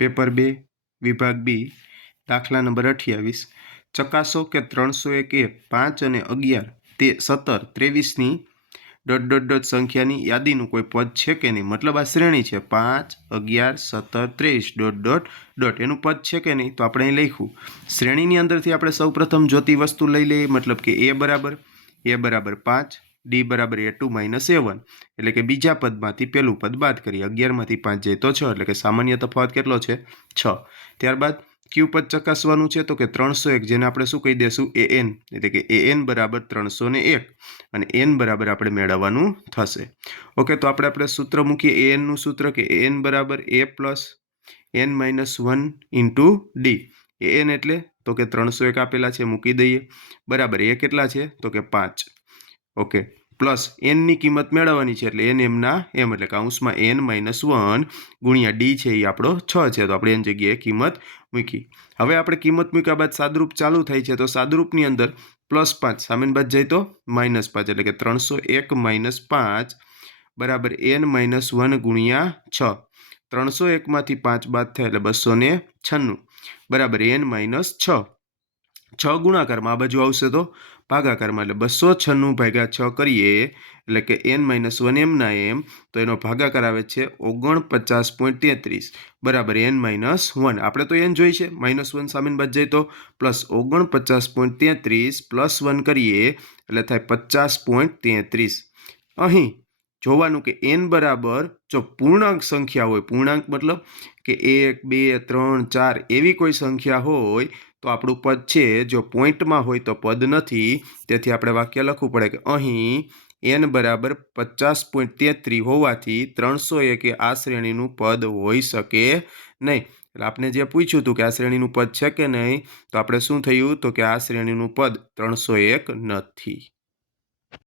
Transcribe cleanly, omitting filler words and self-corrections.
Paper 2 વિભાગ બી દાખલા number 28 ચકાસો કે 301 એ 5 અને 11 તે 17 23ની ડોટ ડોટ ડોટ સંખ્યાની યાદીનું કોઈ પદ છે કે નહીં. મતલબ આ શ્રેણી છે 5 11 17 23 ડોટ ડોટ ડોટ એનું પદ છે કે નહીં. તો આપણે અહીં લખ્યું શ્રેણીની અંદરથી આપણે સૌપ્રથમ જોતી વસ્તુ લઈ લઈએ. મતલબ કે a બરાબર 5 ડી બરાબર a2 - a1 એટલે કે બીજા પદમાંથી પહેલું પદ બાદ કરીએ. 11માંથી 5 જાય તો 6 એટલે કે સામાન્ય તફાવત કેટલો છે 6. ત્યારબાદ ક્યુ પદ ચકાસવાનું છે તો કે 301 જેને આપણે શું કહી દેશું an એટલે કે an બરાબર 301 અને n બરાબર આપણે મેળવવાનું થશે. ઓકે તો આપણે સૂત્ર મૂકીએ an નું સૂત્ર કે an બરાબર a plus n minus 1 into D. an એટલે તો કે 301 આપેલા છે મૂકી દઈએ બરાબર એ કેટલા છે તો કે 5. ઓકે પ્લસ n ની કિંમત મેળવવાની છે એટલે n એમના એમ એટલે કૌંસમાં n માઇનસ 1 ગુણ્યા ડી છે એ આપણો 6 છે તો આપણે એની જગ્યાએ કિંમત મૂકી. હવે આપણે કિંમત મૂક્યા બાદ સાદરૂપ ચાલુ થાય છે તો સાદરૂપની અંદર +5 સામેની બાજુ જાય તો -5 એટલે કે 301 - 5 બરાબર n માઇનસ 1 ગુણ્યા 6. 301માંથી 5 બાદ થાય એટલે 296 બરાબર n માઇનસ 6. 6 ગુણાકારમાં આ બાજુ આવશે તો ભાગાકારમાં એટલે 296 ભાગ્યા 6 કરીએ એટલે કે n માઇનસ 1 એમના એમ તો એનો ભાગાકાર આવે છે 49.33 બરાબર n માઇનસ 1. આપણે તો n જોઈ છે -1 સામેની બાજુ જાય તો +49.33 +1 કરીએ એટલે થાય 50.33. અહીં જોવાનું કે n બરાબર જો પૂર્ણાંક સંખ્યા હોય પૂર્ણાંક મતલબ કે 1 2 3 4 એવી કોઈ સંખ્યા હોય તો આપણું પદ છે જો પોઈન્ટમાં હોય તો પદ નથી. તેથી આપણે વાક્ય લખવું પડે કે અહીં n બરાબર 50.33 હોવાથી 301 એ આ શ્રેણીનું પદ હોઈ શકે નહીં. એટલે આપણે જે પૂછ્યું હતું કે આ શ્રેણીનું પદ છે કે નહીં તો આપણે શું થયું તો કે આ શ્રેણીનું પદ 301 નથી.